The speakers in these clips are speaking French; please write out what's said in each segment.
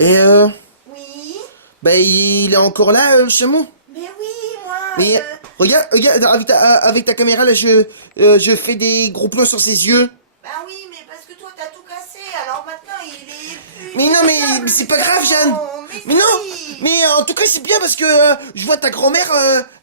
Et Oui. bah il est encore là, le chameau. Mais oui, moi. Mais regarde, avec ta caméra là, je fais des gros plans sur ses yeux. Bah oui, mais parce que toi t'as tout cassé, alors maintenant il est plus Mais non, utilisable, c'est le pas grave, salon. Jeanne. Mais Mais non, si. mais en tout cas c'est bien parce que je vois ta grand-mère,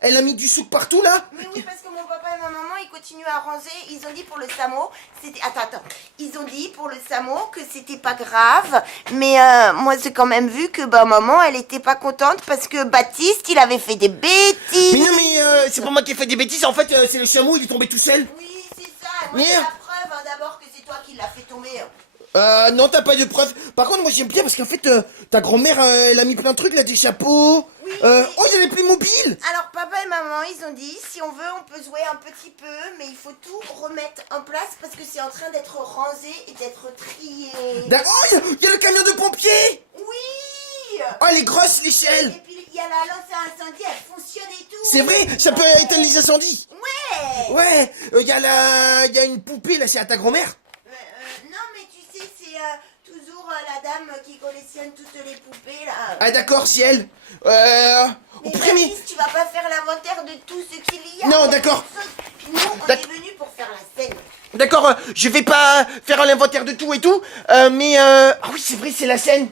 elle a mis du souk partout là. Mais oui, parce que mon papa et ma maman, ils continuent à ranger. Ils ont dit pour le samo, c'était... Attends. Ils ont dit pour le samo que c'était pas grave. Mais moi, j'ai quand même vu que maman, elle était pas contente parce que Baptiste, il avait fait des bêtises. Mais non, mais c'est pas moi qui ai fait des bêtises. En fait, c'est le chameau, il est tombé tout seul. Oui, c'est ça. Et moi, Mais- j'ai la preuve d'abord que c'est toi qui l'as fait tomber. Non, t'as pas de preuves. Par contre, moi j'aime bien parce qu'en fait, ta grand-mère, elle a mis plein de trucs là, des chapeaux. Oui, mais- Oh, il y a les Playmobil. Alors, papa et maman, ils ont dit, si on veut, on peut jouer un petit peu, mais il faut tout remettre en place parce que c'est en train d'être rangé et d'être trié. Oh, il y a le camion de pompiers. Oui. Oh, elle est grosse l'échelle. Et puis il y a la lance à incendie, elle fonctionne et tout. C'est vrai, ça peut éteindre les incendies. Ouais. Ouais, il y a une poupée là, c'est à ta grand-mère. Non mais tu sais, c'est toujours la dame qui collectionne toutes les poupées là. Ah d'accord, c'est elle. Au Mais premier. Baptiste, tu vas pas faire l'inventaire de tout ce qu'il y a. Non, d'accord. Puis nous, on D'ac- est venus pour faire la scène. D'accord, je vais pas faire l'inventaire de tout et tout, mais ah oui, c'est vrai, c'est la scène.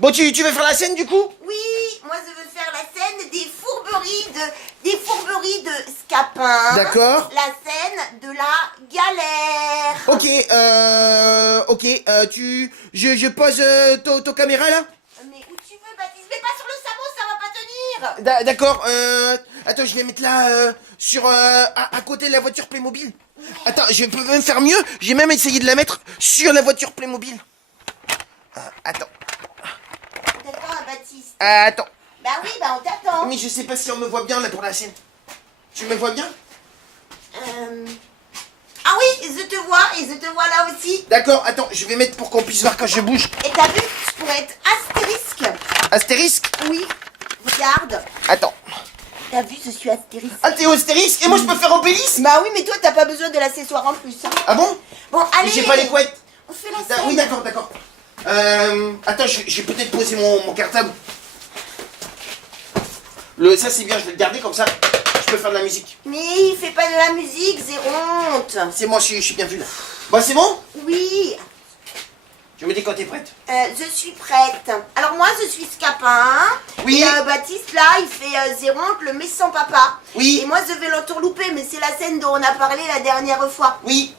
Bon, tu veux faire la scène du coup? Oui, moi je veux faire la scène des fourberies de Scapin. D'accord. La scène de la galère. Ok, je pose ton caméra là? Mais où tu veux, Baptiste, mais pas sur le sabot, ça va pas tenir. D'accord, attends, je vais mettre là, à côté de la voiture Playmobil. Attends, je peux même faire mieux, j'ai même essayé de la mettre sur la voiture Playmobil. Attends, D'accord, Baptiste. attends. Bah oui, bah on t'attend. Mais je sais pas si on me voit bien là pour la scène. Tu me vois bien? Ah oui, je te vois, et je te vois là aussi. D'accord, attends, je vais mettre pour qu'on puisse voir quand je bouge. Et t'as vu, je pourrais être astérisque. Astérisque? Oui, regarde. Attends. T'as vu, je suis astérisque. Ah, t'es astérisque? Et moi je peux faire obélisque? Bah oui, mais toi, t'as pas besoin de l'accessoire en plus. Hein. Ah bon? Bon, allez. J'ai pas les couettes. On fait la scène. Oui, d'accord. Attends, je vais peut-être poser mon cartable. Ça c'est bien, je vais le garder comme ça. Je peux faire de la musique. Mais il fait pas de la musique, c'est honte. C'est moi, je suis bien vu là. Bon, c'est bon? Oui, Je me dis quand t'es prête. je suis prête. Alors moi, je suis Scapin. Oui. Et Baptiste, là, il fait Zéronte, le méchant papa. Oui. Et moi, je vais l'entourlouper, mais c'est la scène dont on a parlé la dernière fois. Oui.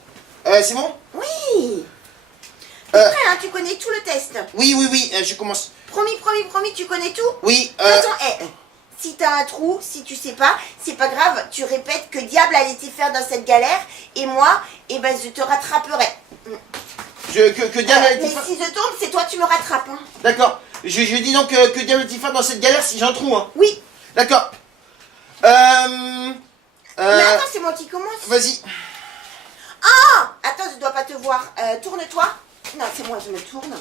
C'est bon? Oui. T'es prêt, hein, tu connais tout le test. Oui, je commence. Promis, tu connais tout. Oui, De toute façon, si t'as un trou, si tu sais pas, c'est pas grave, tu répètes que diable allait t'y faire dans cette galère, et moi, eh ben, je te rattraperai. que diable a été Mais faire... si je tombe, c'est toi, tu me rattrapes. Hein. D'accord. Je dis donc que diable a été faire dans cette galère si j'ai un trou, hein. Oui. D'accord. Mais attends, c'est moi qui commence. Vas-y. Ah, attends, je dois pas te voir. Tourne-toi. Non, c'est moi, je me tourne.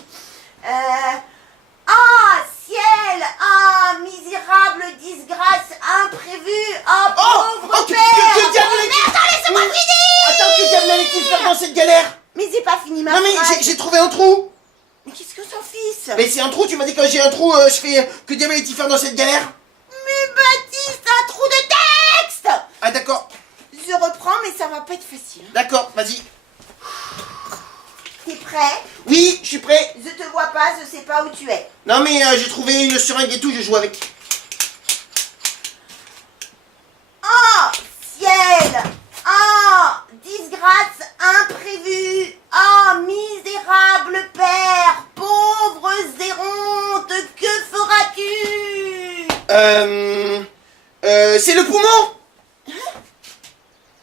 Ah, ciel, ah, misérable disgrâce, imprévu, ah, pauvre père. que diable Mais attends, laisse-moi finir. Attends, que diable allait-il faire dans cette galère? Mais j'ai pas fini ma Non mais phrase. j'ai trouvé un trou. Mais qu'est-ce que son fils? Mais c'est un trou, tu m'as dit quand j'ai un trou, je fais que diable allait-il faire dans cette galère? Mais Baptiste, un trou de texte. Ah d'accord, Je reprends, mais ça va pas être facile. d'accord, vas-y. T'es prêt? Oui, je suis prêt. Je te vois pas, je sais pas où tu es. Non mais j'ai trouvé une seringue et tout, je joue avec. Oh, ciel! Oh, disgrâce imprévue! Oh, misérable père! Pauvre Zéronte, que feras-tu? C'est le poumon.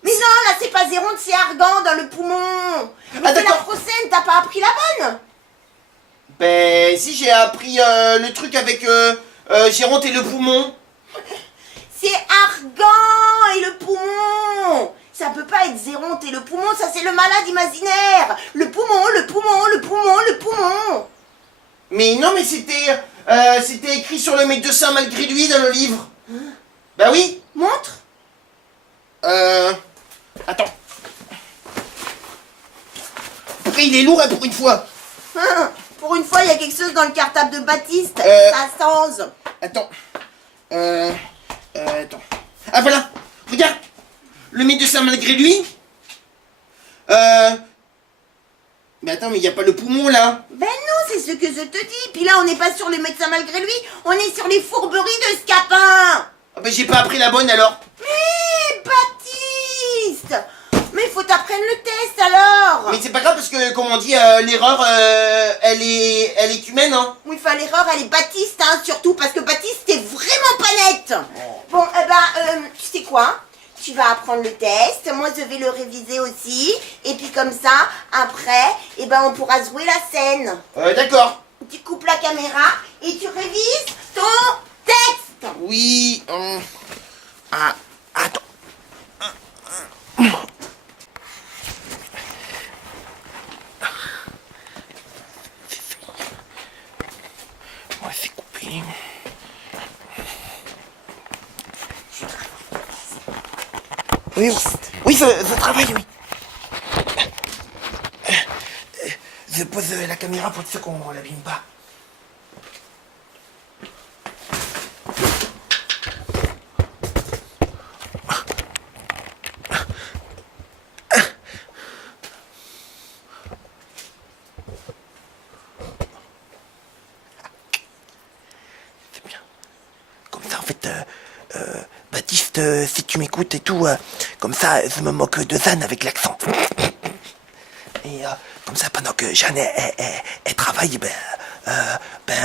Mais non, là c'est pas Zéronte, c'est Argan dans le poumon! Mais Ah, c'est la d'accord. prochaine, t'as pas appris la bonne? Ben si, j'ai appris le truc avec Géronte et le poumon. C'est Argan et le poumon! Ça peut pas être Zéronte et le poumon, ça c'est le malade imaginaire! Le poumon, le poumon, le poumon, le poumon! Mais non, mais c'était écrit sur le médecin malgré lui dans le livre. Bah oui. Montre! Attends. Après, il est lourd hein, pour une fois. Hein, Pour une fois, il y a quelque chose dans le cartable de Baptiste. Ça change. Attends. Attends. Ah voilà. Regarde. Le médecin malgré lui. Mais attends, mais il n'y a pas le poumon là. Ben non, c'est ce que je te dis. Puis là, on n'est pas sur les médecins malgré lui. On est sur les fourberies de Scapin. Ah ben j'ai pas appris la bonne alors. Mais Baptiste, mais il faut t'apprendre le test alors. Mais c'est pas grave parce que, comme on dit, l'erreur, elle est humaine, hein. Oui, enfin, l'erreur, elle est Baptiste, hein, surtout parce que Baptiste, t'es vraiment pas net. Bon, tu sais quoi? Tu vas apprendre le test, moi je vais le réviser aussi, et puis comme ça, après, on pourra jouer la scène. D'accord. Tu coupes la caméra et tu révises ton texte. Oui. Ah, attends. On va faire couper. Oui, oui, ça travaille, oui. Je pose la caméra pour être sûr qu'on l'abîme pas. C'est bien. Comme ça, en fait, Baptiste, si tu m'écoutes et tout, comme ça, je me moque de Zan avec l'accent. Et comme ça, pendant que Jeanne, elle travaille,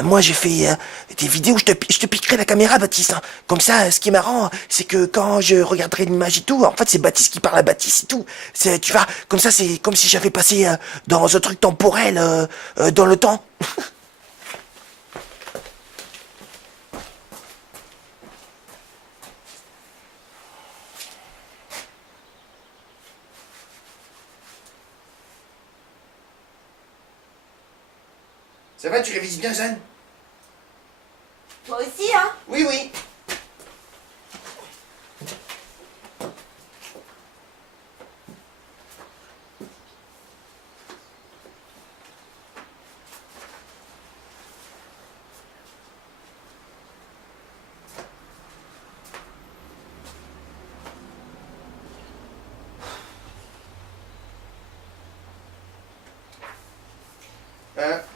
moi, j'ai fait des vidéos, je te piquerai la caméra, Baptiste. Hein. Comme ça, ce qui est marrant, c'est que quand je regarderai l'image et tout, en fait, c'est Baptiste qui parle à Baptiste et tout. Tu vois, comme ça, c'est comme si j'avais passé dans un truc temporel, dans le temps. Ça va, tu révises bien, Jeanne? Toi aussi, hein? Oui, oui.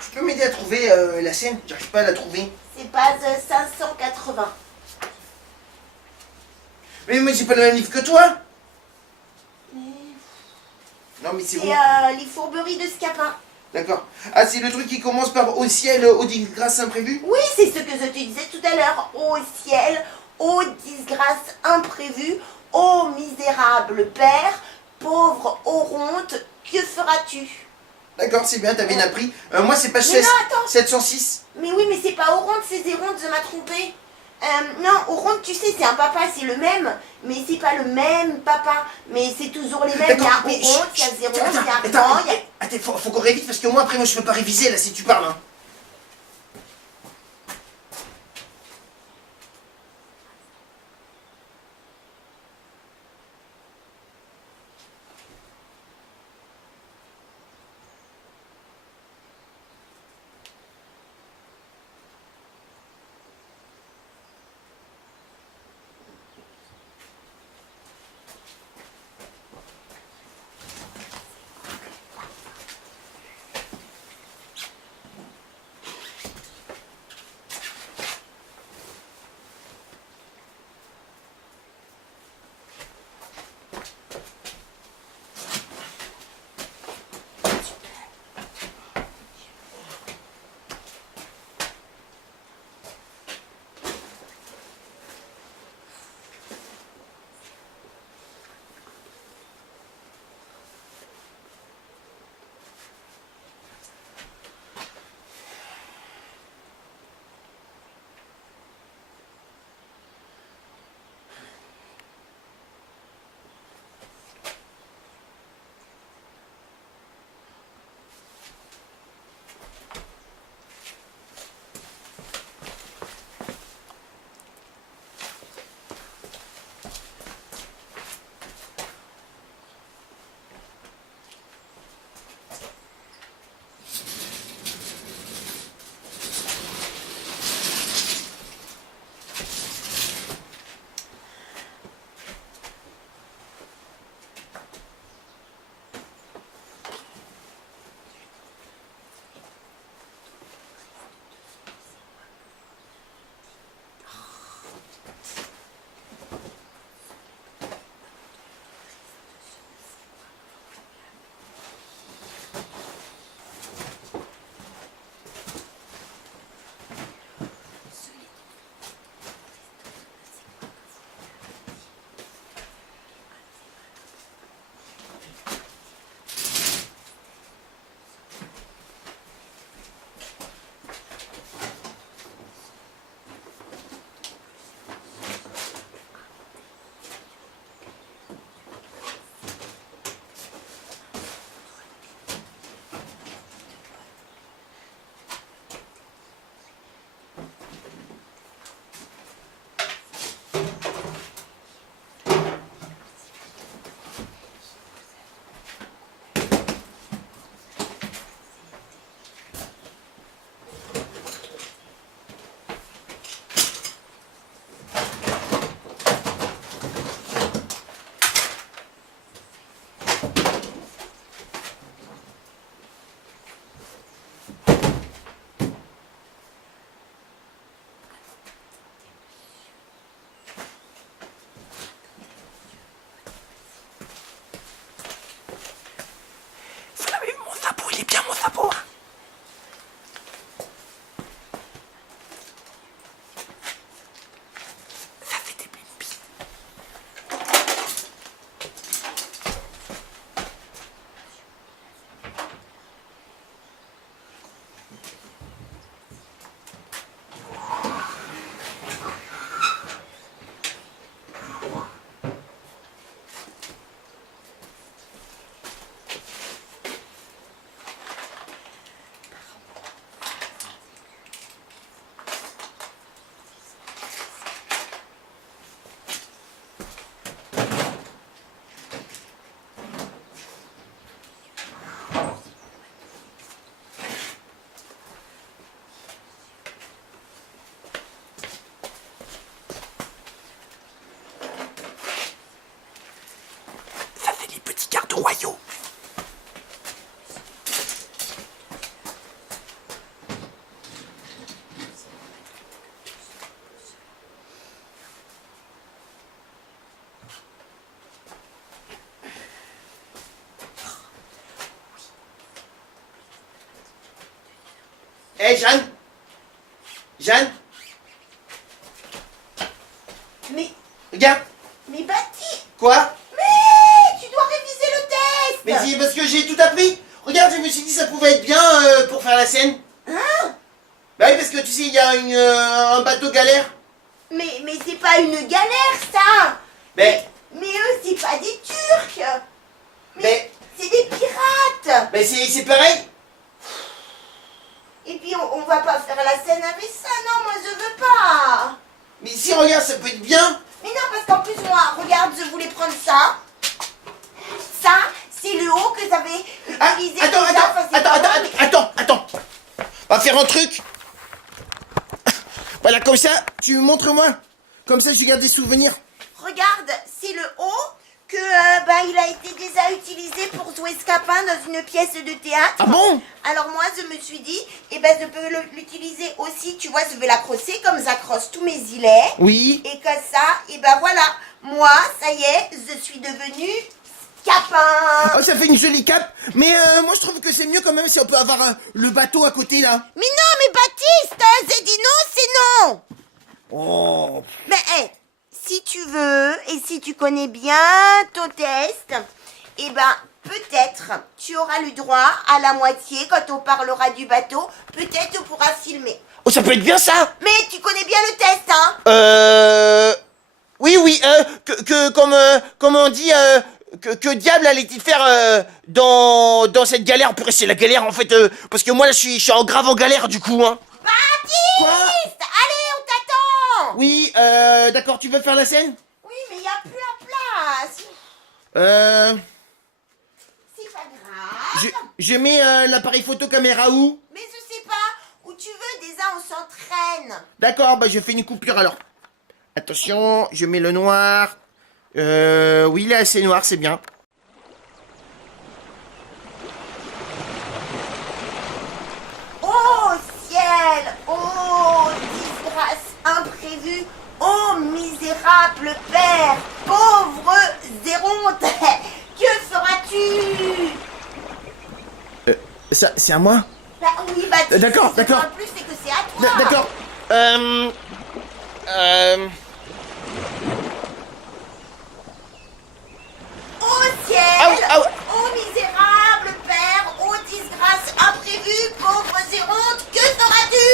Tu peux m'aider à trouver la scène? J'arrive pas à la trouver. C'est page 580. Mais moi, j'ai pas le même livre que toi. Non, mais c'est C'est bon. les fourberies de Scapin. D'accord. Ah, c'est le truc qui commence par au ciel, aux disgrâces imprévues? Oui, c'est ce que je te disais tout à l'heure. Ô ciel, ô disgrâce imprévue, ô misérable père, pauvre honte, que feras-tu? D'accord, c'est bien, t'as bien appris. Moi, c'est page Mais non, attends. 706. Mais oui, mais c'est pas Oronte, c'est Zéronte, je m'as trompé. Non, Oronte, tu sais, c'est un papa, c'est le même, mais c'est pas le même papa. Mais c'est toujours les mêmes. Il y a D'accord, mais Oronte, il y a Zéronte, il y a Armand, il y a... Attends, faut qu'on révise parce que moi, après, moi, je peux pas réviser là si tu parles. Hein. Hé, Jeanne. Jeanne, Mais regarde. Baptiste, Quoi? mais tu dois réviser le test. Mais c'est parce que j'ai tout appris. Regarde, je me suis dit ça pouvait être bien pour faire la scène. Hein? Bah oui, parce que tu sais, il y a un bateau galère. Mais c'est pas une galère, ça. Mais, Mais eux, c'est pas des Turcs. mais, C'est des pirates. mais c'est pareil. Et puis on va pas faire la scène avec ça, non, moi je veux pas. Mais si, regarde, ça peut être bien. Mais non, parce qu'en plus moi, regarde, je voulais prendre ça. Ça, c'est le haut que j'avais Ah, utilisé. attends, déjà, attends, enfin, c'est attends, pas attends, bon. attends, attends. On va faire un truc. Voilà, comme ça, tu montres-moi. Comme ça, je garde des souvenirs. Regarde, c'est le haut que il a été déjà utilisé pour jouer Scapin dans une pièce de théâtre. Ah bon? Alors moi, je me suis dit, je peux l'utiliser aussi, tu vois, je vais l'accrocher comme j'accroche tous mes gilets. Oui. Et comme ça, voilà, moi, ça y est, je suis devenue Scapin. Oh, ça fait une jolie cape. Mais moi, je trouve que c'est mieux quand même si on peut avoir le bateau à côté, là. Mais non, mais Baptiste, j'ai dit non, c'est non. Oh. Mais si tu veux et si tu connais bien ton test, peut-être tu auras le droit à la moitié quand on parlera du bateau. Peut-être tu pourras filmer. Oh, ça peut être bien, ça. Mais tu connais bien le test, hein? Oui, comme on dit, que diable allait-il faire dans cette galère? Purée, c'est la galère, en fait, parce que moi, là, je suis en grave en galère, du coup, hein. Baptiste! Quoi? Allez, on t'attend! Oui, d'accord, tu veux faire la scène? Oui, mais il n'y a plus la place. C'est pas grave. Je mets l'appareil photo caméra où? Mais je sais pas. Où tu veux, déjà, on s'entraîne. D'accord, bah je fais une coupure alors. Attention, je mets le noir. Oui, il est assez noir, c'est bien. Oh ciel, oh disgrâce imprévue, oh misérable père, pauvre Zéronte, que feras-tu? Ça, c'est à moi? Bah oui, Baptiste, D'accord, ce d'accord. En plus, c'est que c'est à toi. D'accord. Oh ciel, Ah oui. oh misérable père, oh disgrâce imprévue, pauvre Zéronte, que feras-tu?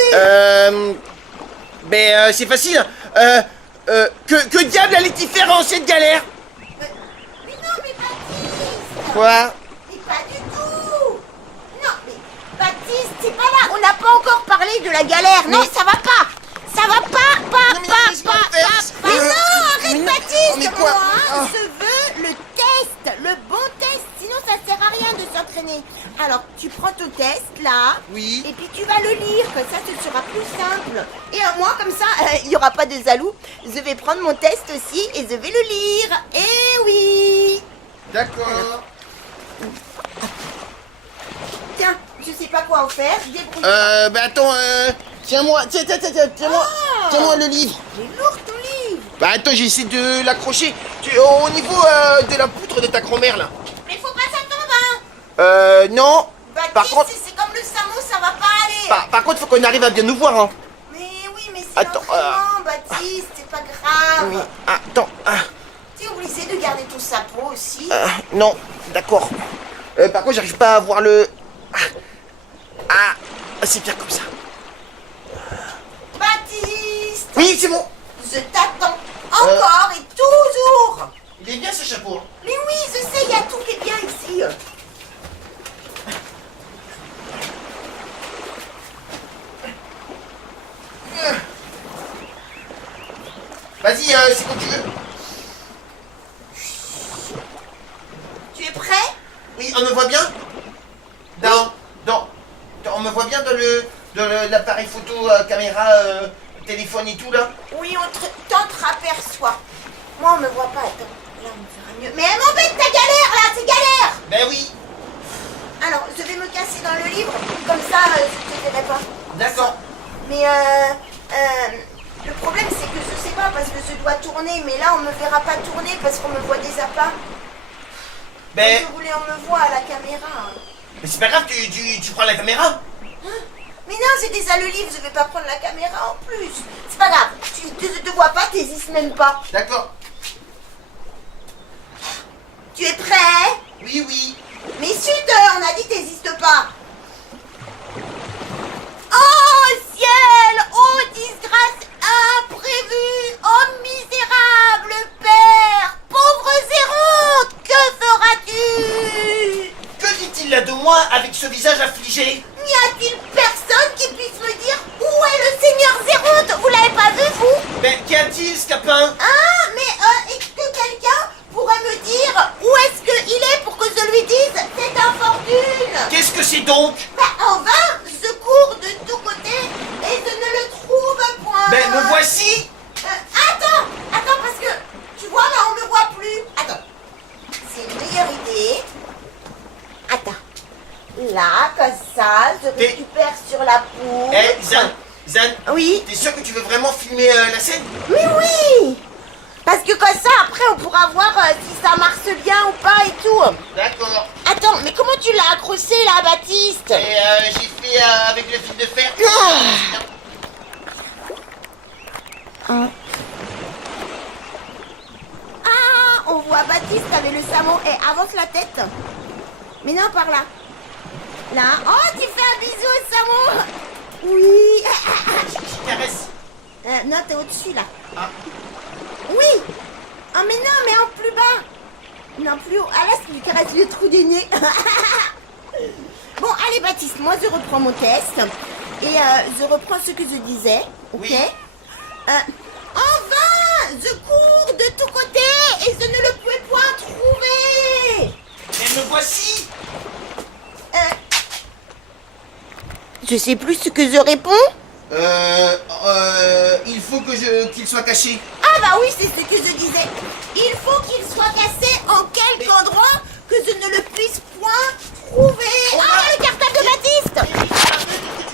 C'est facile. Que diable allait-il faire en cette galère? Mais non, mais Baptiste. Quoi? Mais pas du tout. Non, mais Baptiste, c'est pas là. On n'a pas encore parlé de la galère. Non, ça va pas. Ça va pas. Non, mais laisse-moi faire. Mais non, arrête, Mais non. Baptiste. Oh, mais quoi? Moi, Ah. je veux le test, le bon test. Sinon, ça sert à rien de s'entraîner. Alors, tu prends ton test là. Oui. Et puis tu vas le lire, comme ça ce sera plus simple. Et moi, comme ça, il n'y aura pas de jaloux. Je vais prendre mon test aussi et je vais le lire. Eh oui. D'accord. Tiens, je sais pas quoi en faire. Débrouille. Attends, tiens-moi, tiens-moi, Ah. tiens-moi le livre. J'ai lourd ton livre. Bah attends, j'essaie de l'accrocher. Au niveau de la poutre de ta grand-mère là. Mais faut pas ça tombe, hein. Non. Baptiste, Par contre, c'est comme le samo, ça va pas aller. par contre, faut qu'on arrive à bien nous voir, hein. Mais oui, mais c'est Attends, l'entraînement, Baptiste, c'est pas grave. Oui, attends. T'es obligé de garder ton sapot aussi. Non, d'accord. Par contre, j'arrive pas à voir le. C'est bien comme ça. Baptiste, Oui, c'est bon. je t'attends encore et toujours. Il est bien ce chapeau. Mais oui, je sais, il y a tout qui est bien ici. Vas-y, c'est quand tu veux. Tu es prêt? Oui, on me voit bien. On me voit bien dans l'appareil photo, caméra, téléphone et tout là. Oui, on t'entreaperçoit. Moi, on me voit pas. Attends, là, on me fera mieux. Mais elle m'embête ta galère, là, c'est galère. Ben oui. Alors, je vais me casser dans le livre. Comme ça, je te verrai pas. D'accord. Mais, le problème, c'est que je sais pas, parce que je dois tourner. Mais là, on me verra pas tourner parce qu'on me voit déjà pas. Ben, Je voulais, on me voit à la caméra. mais c'est pas grave, tu prends la caméra. Mais non, je c'est déjà le livre, je vais pas prendre la caméra en plus. C'est pas grave, tu te vois pas, t'hésites même pas. D'accord. Tu es prêt? Oui, oui. Mais chut, on a dit t'hésites pas. Oh ciel, oh disgrâce imprévue, oh misérable père, pauvre Zéronte, que feras-tu? Que dit-il là de moi avec ce visage affligé? N'y a-t-il personne qui puisse me dire où est le Seigneur Zéronte? Vous l'avez pas vu, vous? Mais qu'y a-t-il, Scapin? Ah, mais est-ce que quelqu'un pourrait me dire où est-ce qu'il est pour que je lui dise cette infortune? Qu'est-ce que c'est donc? En vain, je cours de tous côtés et je ne le trouve point. Ben, me voici. Attends, parce que tu vois là, on me voit plus. Attends, c'est une meilleure idée. Attends, là, comme ça, je Mais- récupère sur la poutre. Eh, Zan, Oui. t'es sûr que tu veux vraiment filmer la scène? Mais oui. Parce que comme ça, après, on pourra voir si ça marche bien ou pas et tout. D'accord. Attends, mais comment tu l'as accroché là, Baptiste? Et j'ai fait avec le fil de fer. Ah, on voit Baptiste avec le samo. Et avance la tête. Mais non, par là. Là. Oh, tu fais un bisou au samo. Oui. Je caresse. Non, t'es au-dessus là. Ah. Oui. Oh, mais non, mais en plus bas. Non, plus haut. Ah là, tu lui caresses le trou du nez. Bon, allez, Baptiste, moi je reprends mon test. Et je reprends ce que je disais. Ok. Oui. Enfin, je cours de tous côtés et je ne le pouvais point trouver. Mais me voici. Je sais plus ce que je réponds. Il faut qu'il soit caché. Ah bah oui, c'est ce que je disais. Il faut qu'il soit cassé en quelque endroit que je ne le puisse point trouver. Ah, le cartable de Baptiste.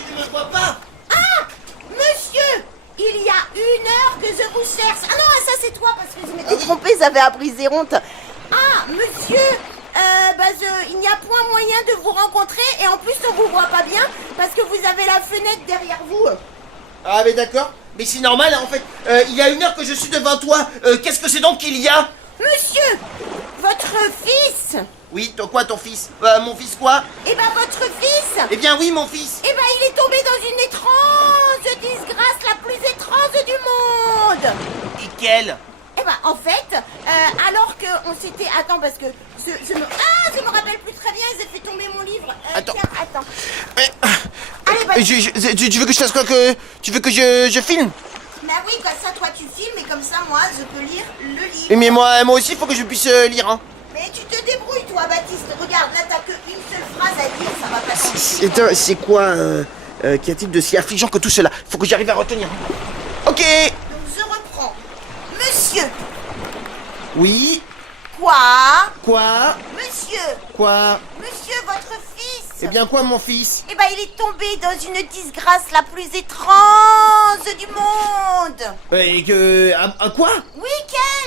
Tu ne me vois pas. Ah, monsieur, il y a 1 heure que je vous cherche. Ah non, ça c'est toi parce que je m'étais trompée, ça avait appris Zéronte. Ah, monsieur, il n'y a point moyen de vous rencontrer et en plus on vous voit pas bien parce que vous avez la fenêtre derrière vous. Ah mais d'accord. Mais c'est normal en fait. Il y a 1 heure que je suis devant toi. Qu'est-ce que c'est donc qu'il y a? Monsieur, votre fils. Oui, ton fils? Mon fils quoi? Eh ben votre fils. Eh bien oui, mon fils. Eh ben il est tombé dans une étrange disgrâce, la plus étrange du monde. Et quel? Eh ben en fait, alors qu'on s'était... Attends, parce que je me rappelle plus très bien, j'ai fait tomber mon livre. Attends. Tiens, attends. Allez, bah... Tu veux que je fasse quoi que... Tu veux que je filme? Bah oui, comme ça, toi tu filmes, et comme ça, moi, je peux lire le livre. Mais moi aussi, il faut que je puisse lire, hein. Mais tu te débrouilles, toi, Baptiste. Regarde, là, t'as qu'une seule phrase à dire, ça va pas t'empêcher. C'est quoi, qu'y a-t-il de si affligeant que tout cela? Faut que j'arrive à retenir. Ok. Donc, je reprends. Monsieur. Oui. Quoi? Quoi? Monsieur. Quoi? Monsieur, votre fils. Eh bien quoi, mon fils? Eh ben, il est tombé dans une disgrâce la plus étrange du monde. Et que... À quoi? Oui,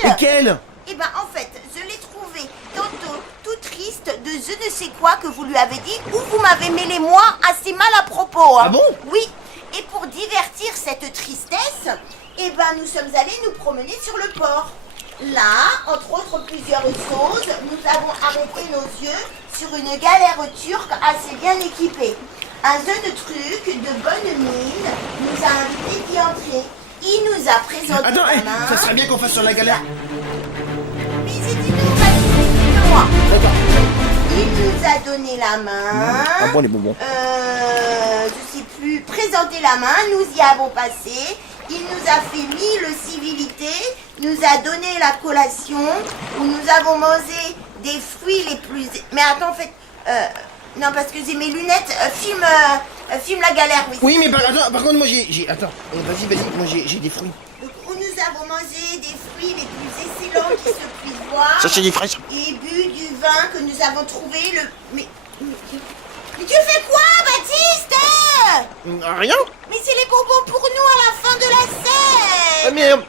Et quelle? quel? Eh ben, en fait, je l'ai trouvé tantôt tout triste de je ne sais quoi que vous lui avez dit ou vous m'avez mêlé moi assez mal à propos. Hein. Ah bon? Oui. Et pour divertir cette tristesse, eh ben, nous sommes allés nous promener sur le port. Là, entre autres plusieurs choses, nous avons arrêté nos yeux sur une galère turque assez bien équipée. Un jeune truc de bonne mine nous a invités d'y entrer. Il nous a présenté Attends, la main. ça serait bien qu'on fasse sur la galère. Mais c'est dit nous, Baptiste, moi. D'accord. Il nous a donné la main. Ah bon, les bonbons. Je sais plus, présenté la main, nous y avons passé. Il nous a fait 1000 civilités, nous a donné la collation, où nous avons mangé des fruits les plus... Mais attends, en fait, non, parce que j'ai mes lunettes, filme la galère, oui. Oui, mais par contre, moi j'ai... Attends, vas-y, moi j'ai des fruits. Donc, où nous avons mangé des fruits les plus excellents qui se puissent voir. Cherchez des fraises. Et bu du vin que nous avons trouvé, mais tu fais quoi, Baptiste? Rien. Mais c'est les bonbons pour nous à la fin de la scène.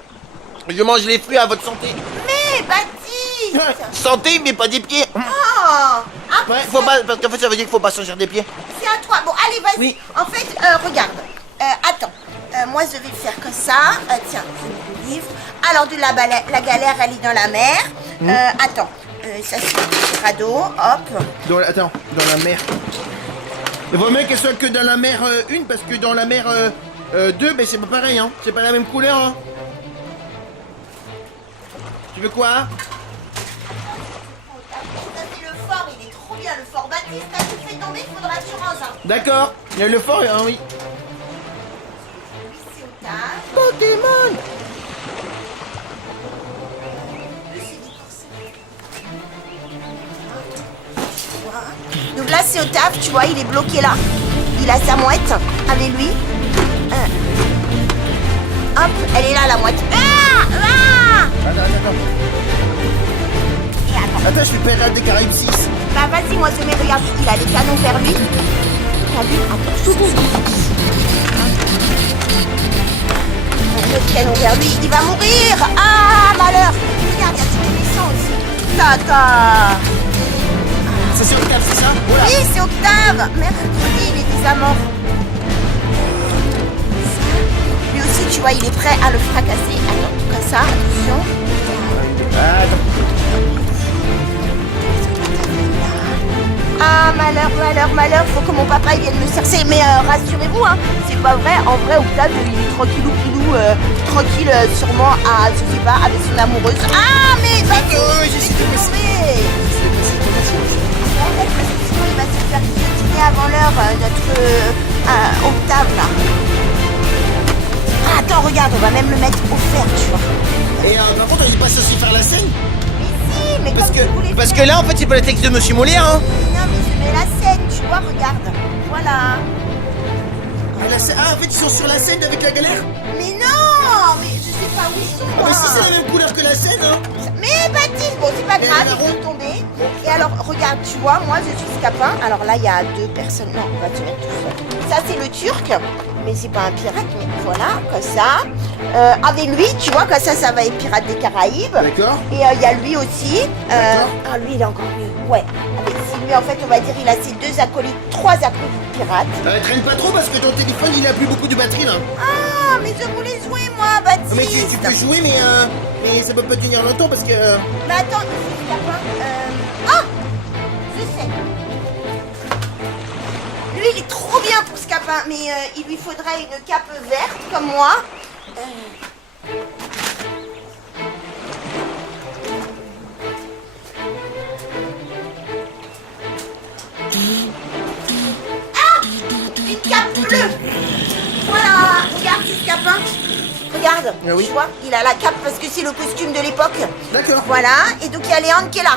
Mais je mange les fruits à votre santé. Mais Baptiste. Santé, mais pas des pieds. Oh. Après, Ouais, faut pas, parce qu'en fait ça veut dire qu'il faut pas sortir des pieds. c'est à toi. Bon, allez, vas-y. Oui. En fait, regarde. moi je vais faire comme ça. Tiens, je mets le livre. Alors de la galère, elle est dans la mer. Attends, ça c'est un petit radeau, hop. Attends, dans la mer. Il vaut mieux qu'elle soit que dans la mer 1 parce que dans la mer 2, ben c'est pas pareil, hein. C'est pas la même couleur, hein. Tu veux quoi? Ça c'est le fort, il est trop bien le fort. Baptiste, t'as tout fait tomber, faudra que tu ranges. Hein. D'accord, il y a le fort, hein, oui. Lui c'est Octave. Pokémon. Lui c'est du corset. Donc là c'est Octave, tu vois, il est bloqué là. Il a sa mouette avec lui. Hop, elle est là la mouette. Attends. Et attends. Attends, je fais Pirates des Caraïbes 6. Bah vas-y, moi je mets, regarde, il a les canons vers lui. T'as vu? Attends, le canon vers lui, il va mourir. Ah, malheur. Regarde, il y a tous les méchants aussi. Tata. Ça c'est Octave, c'est ça? Voilà. Oui, c'est Octave. Mercredi, il est des amants. Lui aussi, tu vois, il est prêt à le fracasser. Attends, comme ça, attention. Attends. Ah, malheur, faut que mon papa il vienne me chercher. Mais rassurez-vous, hein, c'est pas vrai. En vrai, Octave, il est tranquillou, tranquille, sûrement à, je sais pas, avec son amoureuse. Ah, mais j'essaie de passer. En fait, parce que sinon, il va se faire guillotiner avant l'heure, notre Octave, là. Ah, attends, regarde, on va même le mettre au fer, tu vois. Et par contre, il passe aussi faire la scène. Mais si, mais Parce comme tu voulais que faire. là, en fait, c'est pas le texte de Monsieur Molière, hein. Non, mais je mets la scène, tu vois, regarde. Voilà. Ah, en fait, ils sont sur la scène avec la galère. Mais non, mais je sais pas où ils sont, Ah, moi. mais si c'est la même couleur que la scène, hein. Mais Baptiste, bon, c'est pas grave, marron. il peut tomber. Et alors, regarde, tu vois, moi, je suis Scapin. Alors là, il y a 2 personnes. Non, on va te mettre tout seul. Ça, c'est le Turc. Mais c'est pas un pirate, mais voilà, comme ça. Avec lui, tu vois, comme ça va être Pirates des Caraïbes. D'accord. Et il y a lui aussi. D'accord. Ah, lui, il est encore mieux. Ouais. Avec lui, en fait, on va dire, il a ses 2 acolytes, 3 acolytes pirates. Traîne pas trop parce que ton téléphone, il a plus beaucoup de batterie, là. Ah, mais je voulais jouer, moi, Baptiste. Mais tu peux jouer, mais ça peut pas tenir longtemps parce que... Mais attends, il faut Scapin. Ah, je sais. Lui, il est trop bien pour Scapin, mais il lui faudrait une cape verte comme moi. Ah, une cape bleue. Voilà, regarde, c'est Scapin. Regarde, Ah oui. tu vois, il a la cape parce que c'est le costume de l'époque. D'accord. Voilà, et donc il y a Léandre qui est là.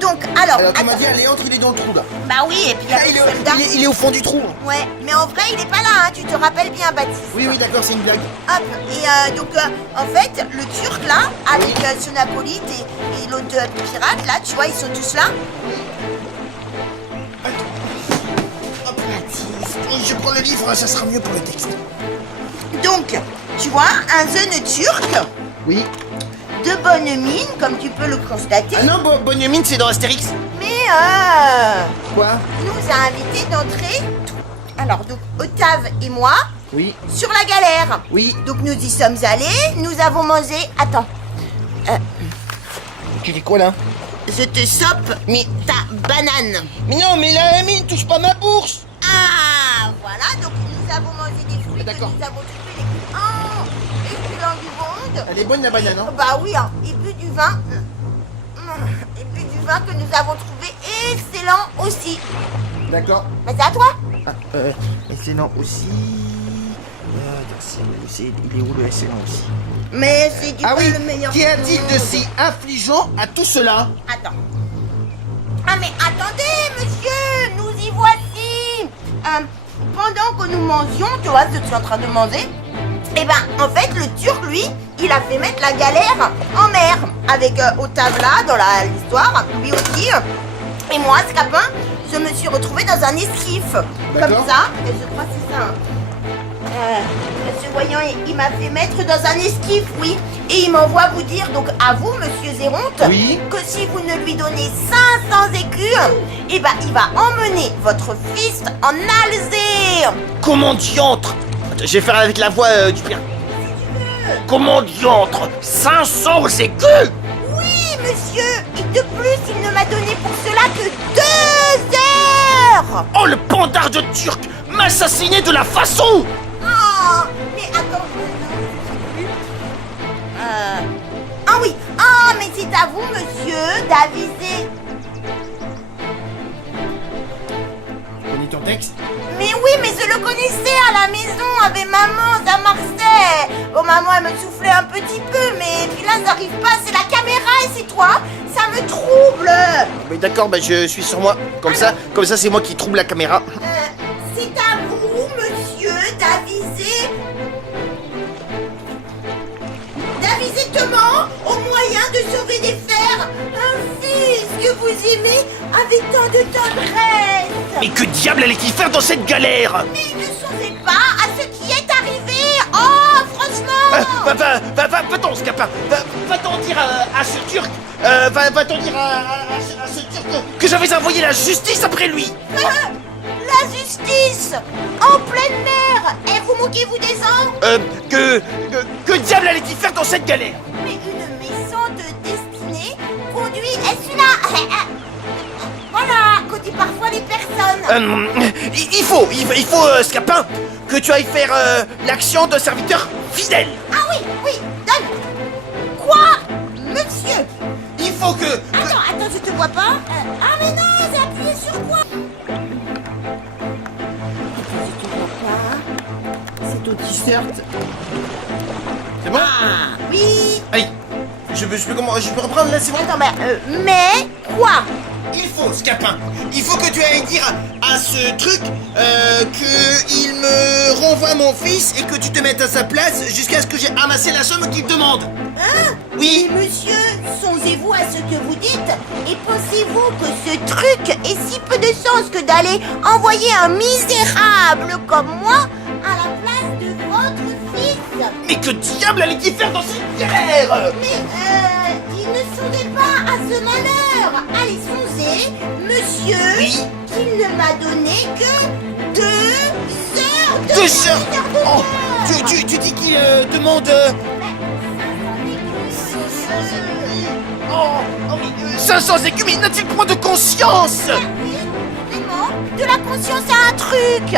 Donc, alors tu m'as attends. dit, Léandre, il est dans le trou, là. Bah oui, et puis il y a Là, le il soldat. est au fond du trou. Ouais, mais en vrai, il est pas là, hein, tu te rappelles bien, Baptiste. Oui, d'accord, c'est une blague. Hop, et donc, en fait, le Turc, là, avec son acolyte et l'autre pirate, là, tu vois, ils sont tous là. Hop, je prends le livre, ça sera mieux pour le texte. Donc, tu vois, un jeune Turc, Oui. de bonne mine, comme tu peux le constater, Ah non, bonne mine, c'est dans Astérix. mais Quoi? nous a invités d'entrer, alors, donc, Octave et moi, Oui. sur la galère. Oui. Donc, nous y sommes allés, nous avons mangé... Attends, Tu dis quoi, là? je te sope ta banane. Mais non, mais la mine touche pas ma bourse. Ah, voilà, donc nous avons mangé des fruits que D'accord. nous avons trouvés les plus excellents du monde. Elle est bonne, la banane, hein? Bah oui, hein, et puis du vin. Et puis du vin que nous avons trouvé excellent aussi. D'accord. Bah c'est à toi. Excellent aussi. Il est où le excellent aussi? Mais c'est du Ah pain oui, le meilleur. qu'y a-t-il du de monde. si affligeant à tout cela? Attends. Ah mais attendez, monsieur, nous y voici. Pendant que nous mangions, tu vois, ce que tu es en train de manger, et ben en fait le Turc, lui, il a fait mettre la galère en mer avec Octave là dans l'histoire, lui aussi. Et moi, Scapin, je me suis retrouvée dans un esquif, comme D'accord. ça, et je crois que c'est ça. Hein. Monsieur Voyant, il m'a fait mettre dans un esquif, oui. Et il m'envoie vous dire, donc à vous, monsieur Zéronte, Oui. que si vous ne lui donnez 500 écus, eh ben il va emmener votre fils en Alzée. Comment diantre? Je vais faire avec la voix du pirate. Comment diantre 500 écus? Oui, monsieur. Et de plus, il ne m'a donné pour cela que 2 heures. Oh, le pandard de Turc m'assassinait de la façon. Oh, mais attends. Ah oui. Ah, mais c'est à vous, monsieur, d'aviser. Tu connais ton texte? Mais oui, mais je le connaissais à la maison avec maman, ça marchait. Bon, maman, elle me soufflait un petit peu, mais puis là, ça n'arrive pas. C'est la caméra et c'est toi. Ça me trouble. Mais d'accord, bah je suis sur moi. Comme ça, c'est moi qui trouble la caméra. C'est à vous, monsieur, d'aviser. D'aviser Thomas au moyen de sauver des fers. Un fils que vous aimez avec tant de tendresse. Mais que diable allait-il faire dans cette galère? Mais ne songez pas à ce qui est arrivé. Oh, franchement. Va-t'en, Scapin. Va-t'en dire à ce Turc. Va-t'en dire à ce Turc que j'avais envoyé la justice après lui. La justice en pleine mer. Et vous moquez-vous des anges? Que diable allait-il faire dans cette galère? Mais une méchante destinée conduit Essuna. Voilà, conduit parfois les personnes. Il faut, Scapin, que tu ailles faire l'action de serviteur fidèle. Ah oui, donne. Quoi, monsieur? Il faut que... Attends, je te vois pas. Ah mais non, j'ai appuyé sur quoi? Je te vois pas. C'est au t-shirt. C'est bon? Ah oui. Allez, je peux reprendre là, c'est bon? Attends, mais quoi? Il faut, Scapin, il faut que tu ailles dire à ce truc qu'il me renvoie mon fils et que tu te mettes à sa place jusqu'à ce que j'ai amassé la somme qu'il demande. Hein? Oui. Mais monsieur, songez-vous à ce que vous dites et pensez-vous que ce truc ait si peu de sens que d'aller envoyer un misérable comme moi à la place de votre fils? Mais que diable allait-il faire dans cette galère? Mais il ne songez pas à ce malheur. Allez, songez, monsieur, Oui. qu'il ne m'a donné que 2 heures de 2 heures. Oh, guerre. tu dis qu'il demande... Oh, mais 500 écus, mais n'a-t-il point de conscience? Oui, vraiment, de la conscience à un truc.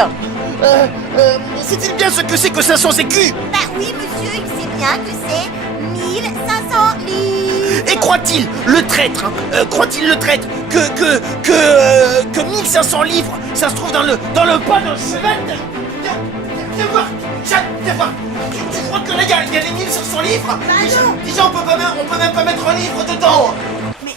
Sait-il bien ce que c'est que 500 écus? Bah oui, monsieur, il sait bien que c'est 1500 livres. Et croit-il, le traître, que 1500 livres, ça se trouve dans le bas d'un cheval? Viens voir, Jacques, viens voir. Tu crois que là, il y a les 1500 livres? non. Déjà, on peut même pas mettre un livre dedans. Mais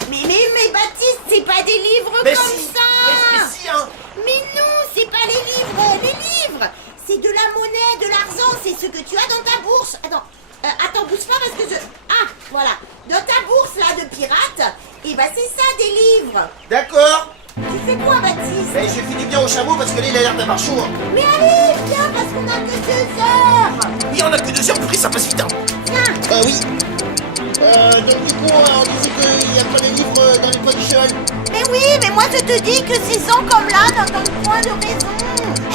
Baptiste, c'est pas des livres Mais comme si, ça. mais si, hein. Mais non, c'est pas les livres. Les livres, c'est de la monnaie, de l'argent, c'est ce que tu as dans ta bourse. Attends, bouge pas parce que je... Ah, voilà. Dans ta bourse, là, de pirate, et bah c'est ça, des livres. D'accord. Tu fais quoi, Baptiste? Et je fais du bien au chameau parce que là, il a l'air d'avoir chaud. Hein. Mais allez, viens, parce qu'on a que 2 heures. Oui, on a que 2 heures, plus ça passe vite, hein. Viens. Oui. Donc du coup, on disait qu'il n'y a pas de livres dans les poids du cheval. Mais oui, mais moi je te dis que ces gens comme là dans ton point de raison.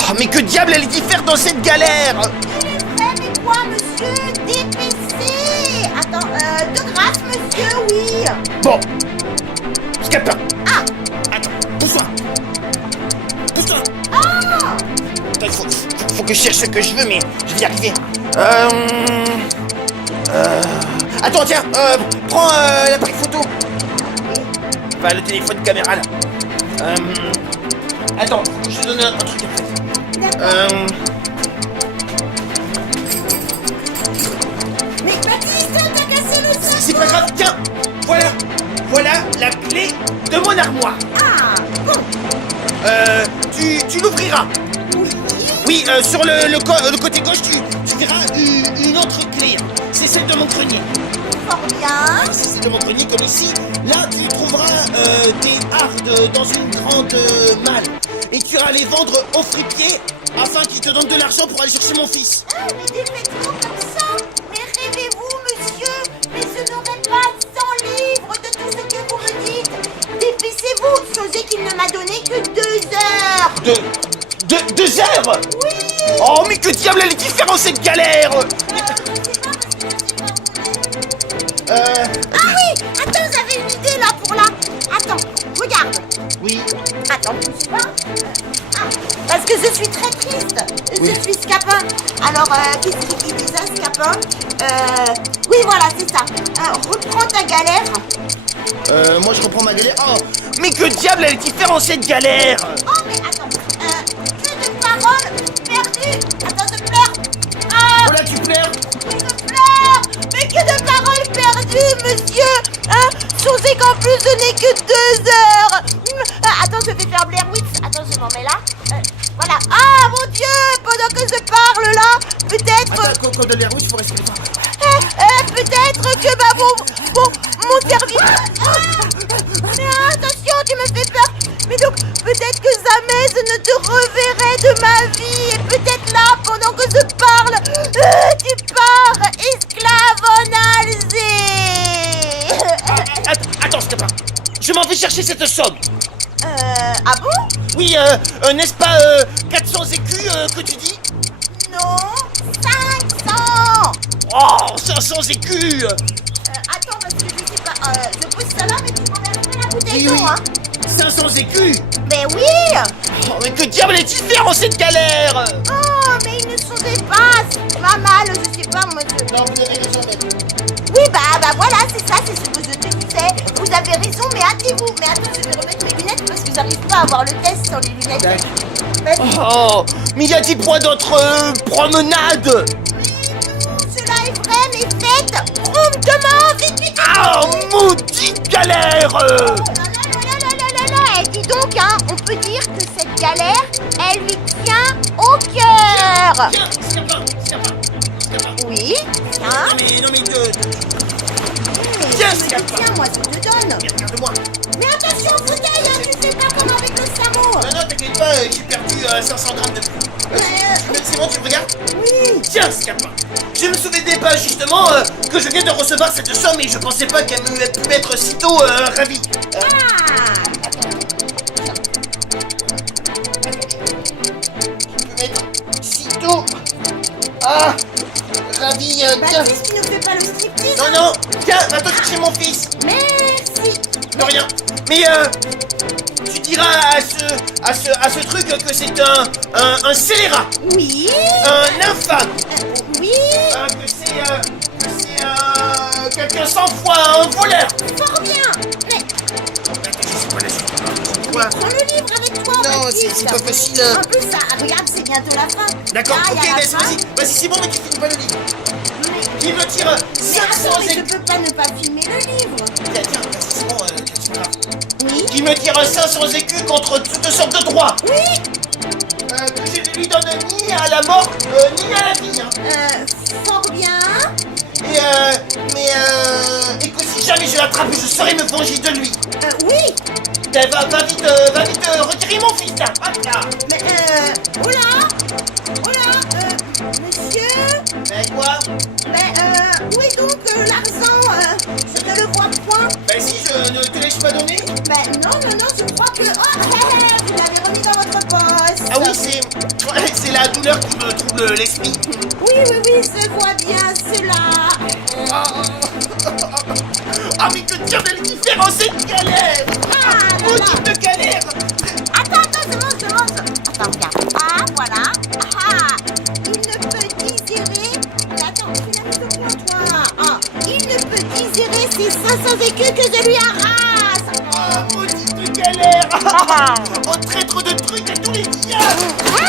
Oh, mais que diable allait-il faire dans cette galère? Il est vrai, mais quoi, monsieur? Dépêchez. Attends, de grâce, monsieur, oui. Bon, Scapin. Ah. Attends, pousse-toi. Ah. Attends, faut que je cherche ce que je veux, mais je vais y arriver. Attends, tiens, prends l'appareil photo. Enfin, le téléphone caméra, là. Attends, je te donne un truc après. Mais Baptiste, t'as cassé le sac. C'est pas grave, tiens. Voilà la clé de mon armoire. Ah, bon. Tu l'ouvriras. Oui, sur le côté gauche, tu verras une autre clé. C'est celle de mon grenier. Fort bien. C'est celle de mon grenier, comme ici. Là, tu trouveras des hardes dans une grande malle. Et tu iras les vendre au fripier afin qu'il te donne de l'argent pour aller chercher mon fils. Ah, mais des vêtements comme ça. Mais rêvez-vous, monsieur. Mais je n'aurai pas 100 livres de tout ce que vous me dites. Dépêchez-vous. Songez qu'il ne m'a donné que 2 heures. 2 heures? Oui. Oh, mais que diable, elle est différente cette galère! Ah oui. Attends, j'avais une idée là pour là. Attends, regarde. Oui. Attends, bouge pas. Parce que je suis très triste. Je suis Scapin. Alors, qu'est-ce qu'il dit déjà, Scapin? Oui, voilà, c'est ça. Reprends ta galère. Moi je reprends ma galère. Oh, mais que diable, elle est différente cette galère! Oh, mais attends. Que de paroles perdues. Attends, je pleure. Ah, Oh là, tu pleures? oui, je pleure. Mais que de paroles perdues, monsieur. Hein? Songez qu'en plus, je n'ai que 2 heures. Attends, je vais faire Blair Witch. Attends, je m'en mets là. Voilà. Ah, mon Dieu, pendant que je parle là, peut-être... Attends, quand de l'air rouge, il faut rester devant. peut-être que mon service... Mais attention, tu me fais peur. Mais donc, peut-être que jamais je ne te reverrai de ma vie. Et peut-être là, pendant que je parle, tu pars esclave en Alger. Attends, Scapin. Je m'en vais chercher cette somme. Ah bon? Oui, n'est-ce pas 400 écus que tu dis? Non, 500. Oh, 500 écus! Attends, parce que je sais pas, je pose ça là, mais tu m'en as fait la bouteille Oui, d'eau, hein? 500 écus! Mais oui! Oh, mais que diable est différent cette galère! Oh, mais il ne se dépasse! Pas mal, je sais pas, moi je... Non, vous avez raison, même. Oui, bah voilà, c'est ça, c'est ce que je te disais. Vous avez raison, mais hâtez-vous. Mais attends, je vais remettre mes lunettes parce que j'arrive pas à avoir le test sans les lunettes. Oh, mais y a-t-il point d'autres promenades? Cela est vrai, mais faites promptement, vite, vite, vite. Ah, maudite galère! Oh là là là là là là. Et dis donc, hein, on peut dire que cette galère, elle lui tient au cœur. Tiens, Scapin. Oui, tiens. Non mais Tiens, Scapin. Tiens, moi, je te donne. Regarde-moi. Mais attention au fauteuil, hein, tu fais pas comme avec le samo. Non, t'inquiète pas, j'ai perdu 500 grammes de plus. C'est bon, tu me regardes? Oui. Tiens, Scapin. Je me souvenais pas justement que je viens de recevoir cette somme et je pensais pas qu'elle me pu m'être sitôt ravie. Sitôt. Ah, ravi. Tiens. Baptiste, tu ne fais pas le striptease. Non, tiens, va-toi chercher mon fils. Merci. De rien. Mais tu diras à ce truc que c'est un scélérat, Oui. un infâme, Oui. que c'est quelqu'un sans foi, un voleur. Fort bien. Mais Je sais pas la suite. Quoi? prends le livre avec toi. Non, Baptiste. c'est pas facile. En plus, ça, regarde, c'est bientôt la fin. D'accord, Là, ok, il y a la fin. vas-y, c'est bon, mais tu finis pas le livre. Mais, Il me tire mais attends, 500 mais je écus. peux pas ne pas filmer le livre. Tiens, vas-y, c'est bon, c'est pas grave. Oui. Qui me tire 500 écus contre toutes sortes de droits. Oui. Que je ne lui donne ni à la mort, ni à la vie. Hein. Fort bien. Et que si jamais je l'attrape, je saurais me venger de lui. Oui. Ben, va vite retirer mon fils là. Hop là. Mais oh là, monsieur. Ben quoi? Où est donc l'argent? Je ne le vois point. Ben si je ne te laisse pas donner. Non, je crois que... Oh, vous l'avez remis dans votre poste. Ah oui, c'est la douleur qui me trouble l'esprit. Oui, je vois bien cela. Ah mais que dire de différence cette galère! Maudite galère! Attends, je mange. Attends, regarde. Ah, voilà. Ah, il ne peut digérer... Mais attends, tu l'as mis au point, toi. Ah, il ne peut digérer ces 500 écus que je lui arrache. Ah, maudite galère! Oh, traître de trucs à tous les diables!